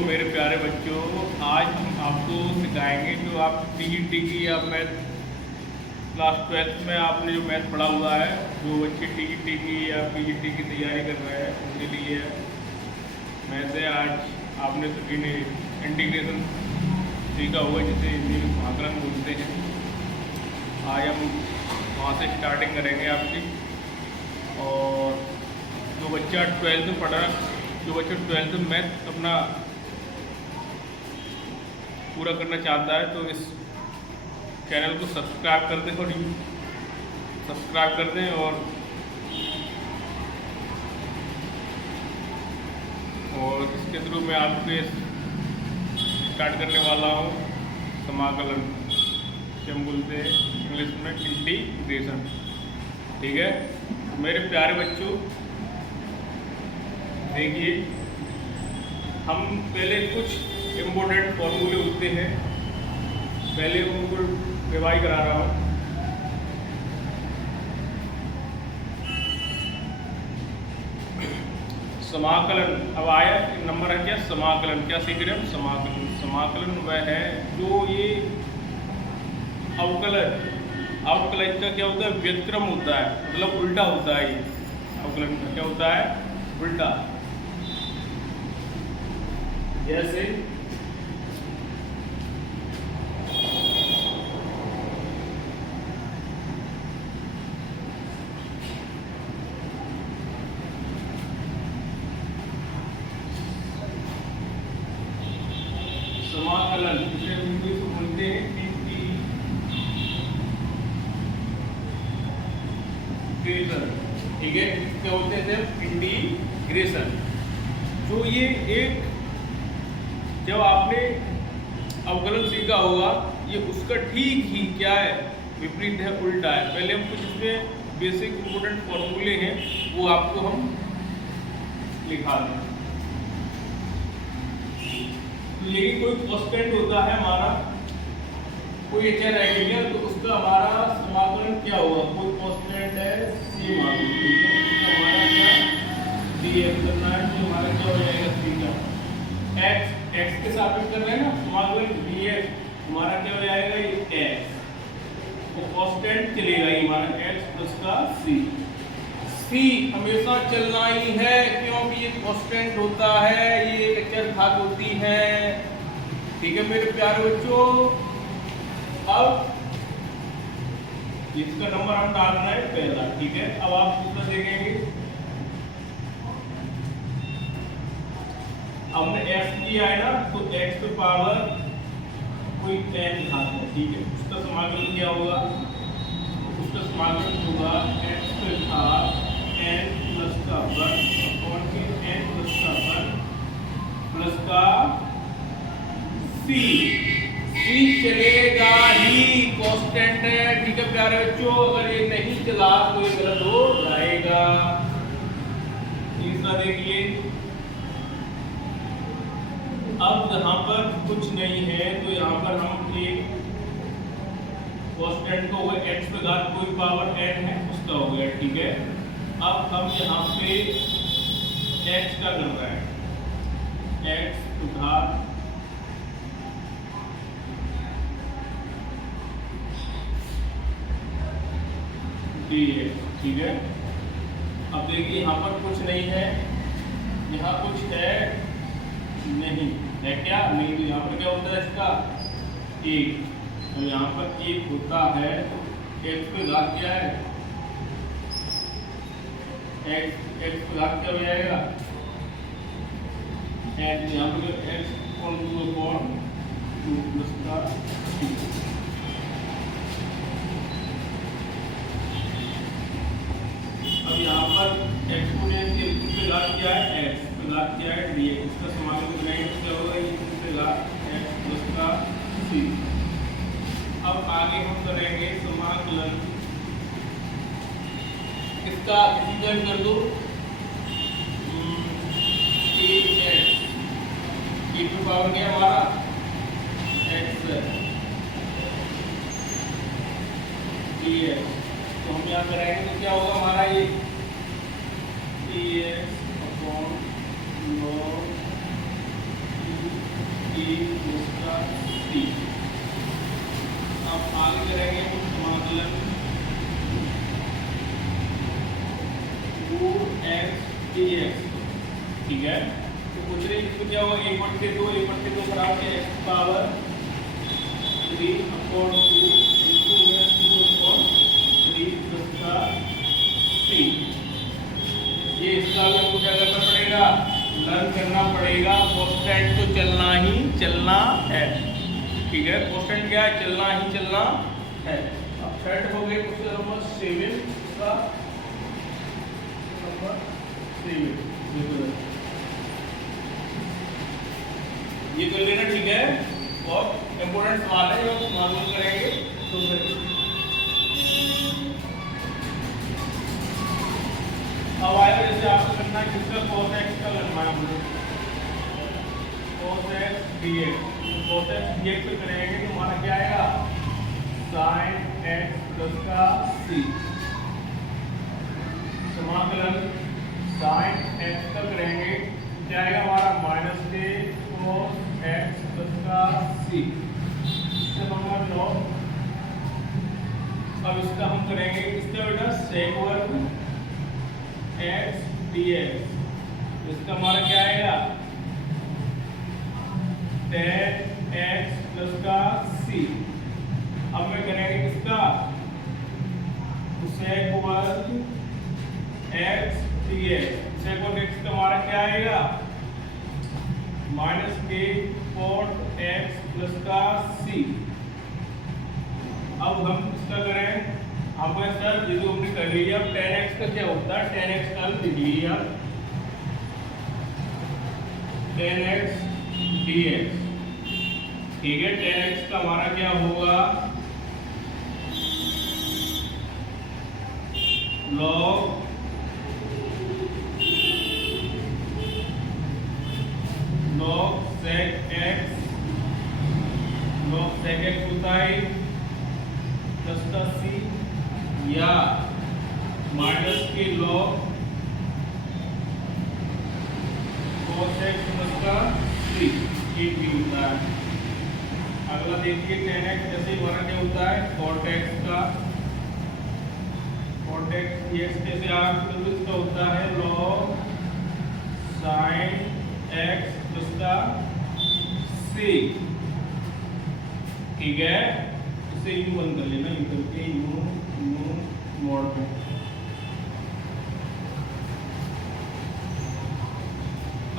मेरे प्यारे बच्चों, आज हम आपको सिखाएंगे जो आप टीईटी की या मैथ क्लास 12th में आपने जो मैथ पढ़ा हुआ है, जो बच्चे टीईटी की या पीजीटी की तैयारी कर रहे हैं उनके लिए मैथ है। आज आपने सभी ने इंटीग्रेशन सीखा हुआ जिसे हिंदी में समाकलन बोलते हैं। आज हम वहाँ से स्टार्टिंग करेंगे आपकी। और जो बच्चा 12th में पढ़ रहा है, जो बच्चा 12th में मैथ अपना पूरा करना चाहता है तो इस चैनल को सब्सक्राइब कर दें और सब्सक्राइब कर दें। और इसके थ्रू मैं आपके स्टार्ट करने वाला हूँ समाकलन, जो हम बोलते हैं इंग्लिश में इंटीग्रेशन। ठीक है मेरे प्यारे बच्चों, देखिए हम पहले कुछ इम्पोर्टेंट फॉर्मूले होते हैं, पहले उनको रिवाइज करा रहा हूँ। समाकलन अब आया नंबर है क्या? समाकलन क्या सीख रहे हैं हम? समाकलन वह है जो ये अवकलन का क्या होता है? व्युत्क्रम होता है, मतलब उल्टा होता है। ये अवकलन का क्या होता है? उल्टा। जैसे समाकलन, जिसे इंग्लिश में बोलते हैं इंटीग्रेशन। ठीक है, क्या होते हैं? इंटीग्रेशन। जो ये एक जब आपने अवकलन सीखा होगा, ये उसका ठीक ही क्या है? विपरीत है, उल्टा है। पहले हम कुछ इसमें बेसिक इंपोर्टेंट फॉर्मूले हैं वो आपको हम लिखा दें। लेकिन कोई कांस्टेंट होता है हमारा, कोई चर है तो उसका हमारा समाकलन क्या होगा? कोई कांस्टेंट है सी मान लीजिए, तो हमारा क्या df करना है, तो हमारा क्या हो जाएगा? थीटा। x के सापेक्ष कर रहे हैं ना समाकलन, df हमारा क्या हो जाएगा? ये x तो कांस्टेंट चलेगा, ये हमारा x प्लस का c हमेशा चलना ही है, क्योंकि ये कांस्टेंट होता है, ये एक अचर घात होती है। ठीक है मेरे प्यारे बच्चों, अब इसका नंबर हम डालना है पहला। ठीक है, अब आप दूसरा देखेंगे। हमने x लिया है ना, तो x पे पावर कोई n घात है। ठीक है, उसका समाकलन क्या होगा? उसका समाकलन होगा x पे घात n प्लस का वर्ग और फिर n प्लस का वर्ग प्लस का c चलेगा ही, कांस्टेंट है। ठीक है प्यारे बच्चों, अगर ये नहीं चला तो ये गलत हो जाएगा। तीसरा देखिए, अब यहाँ पर कुछ नहीं है तो यहाँ पर हम एक कांस्टेंट को होगा x पे घात कोई पावर n है उसका हो गया। ठीक है, अब हम यहाँ पे x का कर रहे हैं, x to घात dx। ठीक है, अब देखिए यहाँ पर कुछ नहीं है, यहाँ कुछ है नहीं है, क्या नहीं? तो यहाँ पर क्या होता है इसका? एक। तो यहाँ पर एक होता है तो x पे घात क्या है? x पे घात क्या हो जाएगा? n। यहाँ पर x अपॉन 2 प्लस का 2। अब यहाँ पर एक्सपोनेंशियल पे घात क्या है? x पे घात क्या है? dx। इसका समाकलन करेंगे क्या होगा? ये पे घात x प्लस का c। अब आगे हम करेंगे समाकलन, इसका इंटीग्रेट कर दो ax, e की पावर क्या हमारा? x dx। तो हम यहाँ करेंगे तो क्या होगा हमारा? ये dx अपॉन log आगे करेंगे समाकलन 2x dx, ठीक है। तो पूछ रहे इसको क्या होगा, 1/2 1/2 बराबर है x power 3/2 into x upon 3 plus का 3। ये इसका भी हमको क्या करना पड़ेगा, लर्न करना पड़ेगा। कांस्टेंट तो चलना ही चलना है, ठीक है। कांस्टेंट क्या है, चलना ही चलना है। अब थर्ड हो गए क्वेश्चन नंबर 7 का, नंबर 7 ये कर लेना, ठीक है। और इम्पोर्टेंट सवाल है जो मालूम करेंगे। तो अब आएगा जैसे आपको करना है किसका cos x का करना है, cos x dx। cos x dx पे करेंगे तो हमारा क्या आएगा, sin x प्लस का c। समाकलन sin x का करेंगे क्या आएगा हमारा, माइनस के cos x प्लस का c। नंबर 9। अब इसका हम करेंगे इसका बेटा sec वर्ग x dx। इसका हमारा क्या आएगा, tan x प्लस का c। अब मैं करेंगे किसका, sec वर्ग x dx। sec वर्ग x का हमारा क्या आएगा, माइनस के cot x प्लस का c। अब हम इसका करें, आपको सर ये जो हमने कर लिया, tan x का क्या होता है, tan x का लिख लिया, tan x dx, ठीक है। tan x का हमारा क्या होगा, log sec x, log sec x होता है प्लस का c, या माइनस के log cos x प्लस का c, एक भी होता है। अगला देखिए tan x, जैसे हमारा क्या होता है cot x का, cot x dx कैसे आ, तो इसका होता है log sin x प्लस का c, ठीक है। इसे यूं बंद कर लेना, यूं करके यूं मोड़ पे।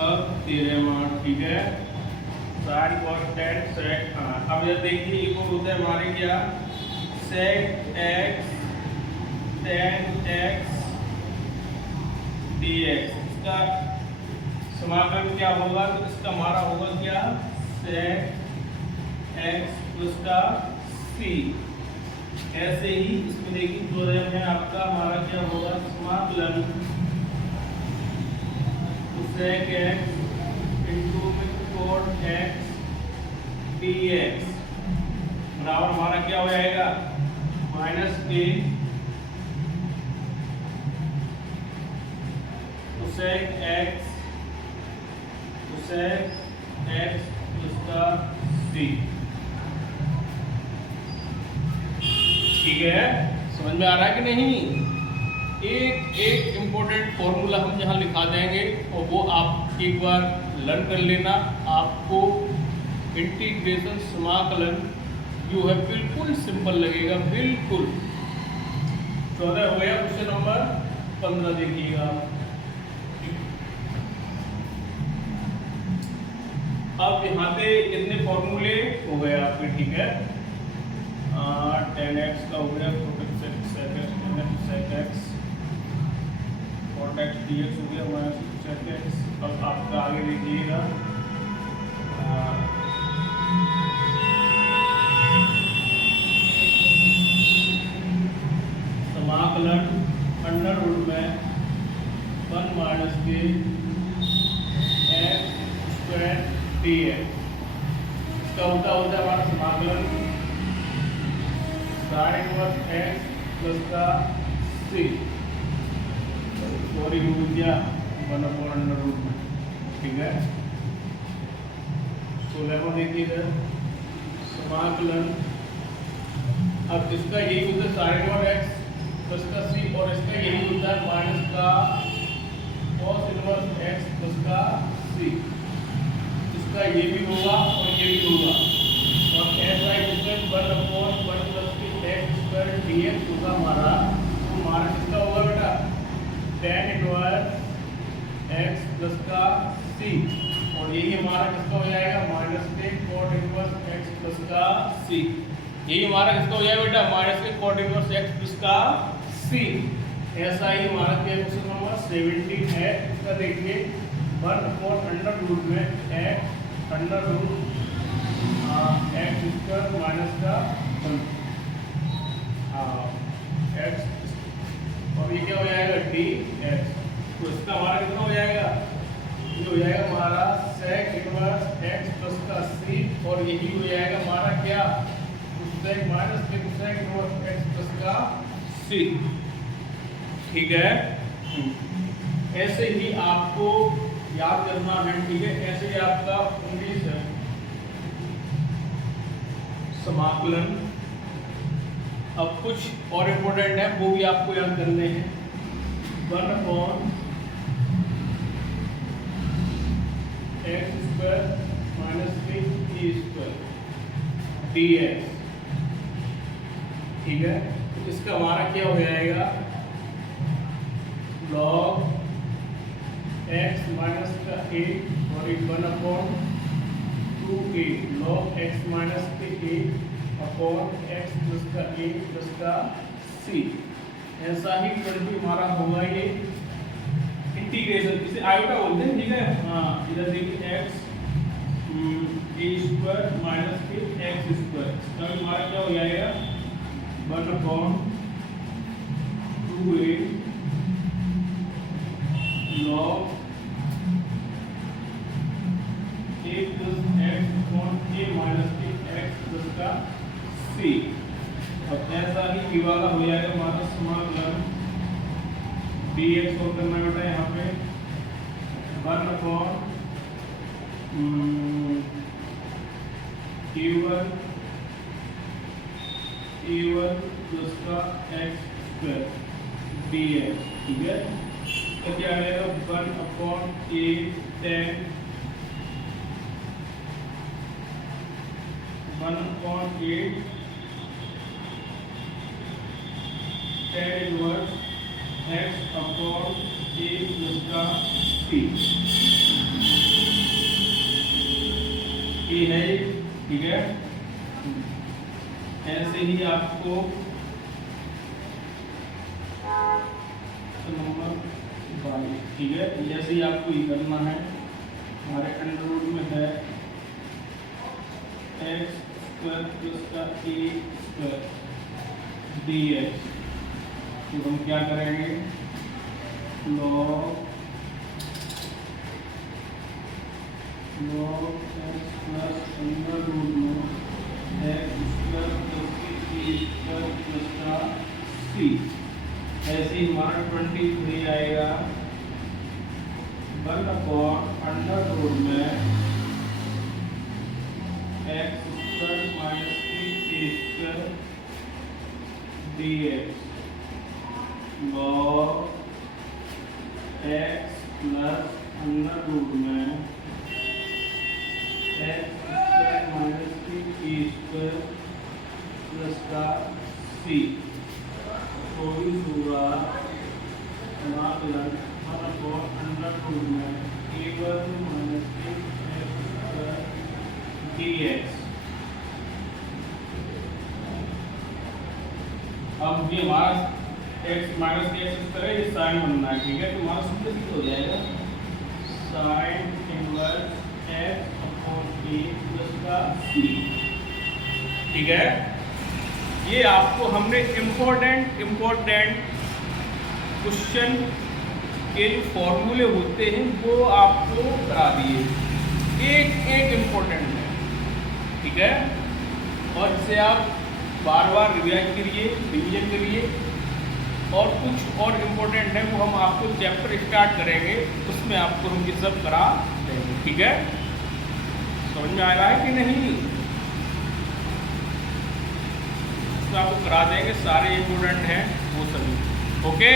अब 13 मार्क, ठीक है। sin cos tan sec, अब यह देखिए ये होता है हमारे क्या, sec x tan x dx। इसका समाकलन क्या होगा, तो इसका हमारा होगा क्या, sec x प्लस का c। ऐसे ही इसमें देखिए दो में आपका हमारा क्या होगा, समाकलन sec x into cot x dx बराबर हमारा क्या हो जाएगा, माइनस के sec x प्लस का c, ठीक है। समझ में आ रहा है कि नहीं। एक एक इम्पोर्टेंट फॉर्मूला हम यहाँ लिखा देंगे और वो आप एक बार लर्न कर लेना, आपको इंटीग्रेशन समाकलन जो है बिल्कुल सिंपल लगेगा, बिल्कुल। 14 हो गया, क्वेश्चन नंबर 15 देखिएगा। अब यहाँ पे कितने फॉर्मूले हो गए आपके, ठीक है। tan x का हो गया, sec x, cot x dx हो गया, माइनस sec x। अब आपका आगे देखिएगा, समाकलन अंडर रूट में 1 माइनस के x स्क्वायर dx। इसका होता है हमारा समाकलन sin इनवर्स x प्लस का c, सॉरी हो गया 1/√, ठीक है। 16 देखिए समाकलन अब इसका यही होता है साइन और एक्स प्लस का सी, और इसका यही होता है माइनस का cos इनवर्स एक्स प्लस का सी। इसका ये भी होगा और ये भी होगा, और ऐसा इक्वेशन 1/1 प्लस के एक्स स्क्वायर dx होगा हमारा। तो हमारा किसका होगा बेटा, tan इनवर्स एक्स प्लस का सी, और यही हमारा किसका हो जाएगा माइनस के cot इनवर्स एक्स प्लस का सी। यही हमारा किसका हो जाएगा बेटा, माइनस के cot इनवर्स एक्स प्लस का सी। ऐसा ही हमारा क्वेश्चन नंबर 17 है। इसका देखिए 1/√में x under root x square minus का एक्स, और ये क्या हो जाएगा dx। तो इसका हमारा कितना हो जाएगा, ये हो जाएगा हमारा sec इनवर्स x प्लस का c, और यही हो जाएगा हमारा क्या, sec माइनस के sec इनवर्स x प्लस का c। ठीक है, ऐसे ही आपको याद करना है। ठीक है, ऐसे ही आपका 19 है समाकलन। अब कुछ और इम्पोर्टेंट है वो भी आपको याद करने हैं। 1/x स्क्वायर माइनस के e स्क्वायर dx। ठीक है, तो इसका हमारा क्या हो जाएगा, log x माइनस का a और 1/2a log x माइनस के a अपॉन x प्लस का a प्लस का c। ऐसा ही भी हमारा होगा ये इंटीग्रेशन, इसे आयोटा बोलते हैं। ठीक है, हाँ, इधर देखिए x a स्क्वायर माइनस के x स्क्वायर, इसका हमारा क्या हो जाएगा 1/2a log a plus x upon a minus के x plus का c। अब ऐसा ही ये वाला हो जाएगा हमारा समाकलन dx को करना बेटा यहाँ पे 1/a1 प्लस का x स्क्वायर dx। ठीक है, तो क्या आएगा 1/a tan 1/8 tan inverse x upon a plus का c। ये है, ठीक है। ऐसे ही आपको नंबर 22, ठीक है, जैसे ही आपको ये करना है। हमारे अंडर रूट में है x स्क्वायर प्लस का a स्क्वायर dx। तो हम क्या करेंगे, log x plus under root में x square plus a square plus का c। ऐसे ही हमारा 23 आएगा 1/अंडर रूट में x square minus a square dx log x plus under root में x square minus a square plus का c। कोई पूरा समाकलन अंडर रूट में a1 minus x square dx। अब ये हमारा x माइनस x स्क्वायर है, ये साइन बनना है। ठीक है, तो हमारा सूत्र क्या हो जाएगा, sine inverse x upon a plus का c। ठीक है, ये आपको हमने इम्पोर्टेंट क्वेश्चन के जो फॉर्मूले होते हैं वो आपको करा दिए, एक इम्पोर्टेंट है। ठीक है, और इसे आप बार बार रिवीजन करिए, और कुछ और इम्पोर्टेंट है वो हम आपको चैप्टर स्टार्ट करेंगे, उसमें आपको हम ये सब करा देंगे। ठीक है, समझ में आ रहा है कि नहीं। उसमें आपको करा देंगे, सारे इंपॉर्टेंट हैं वो सभी। ओके।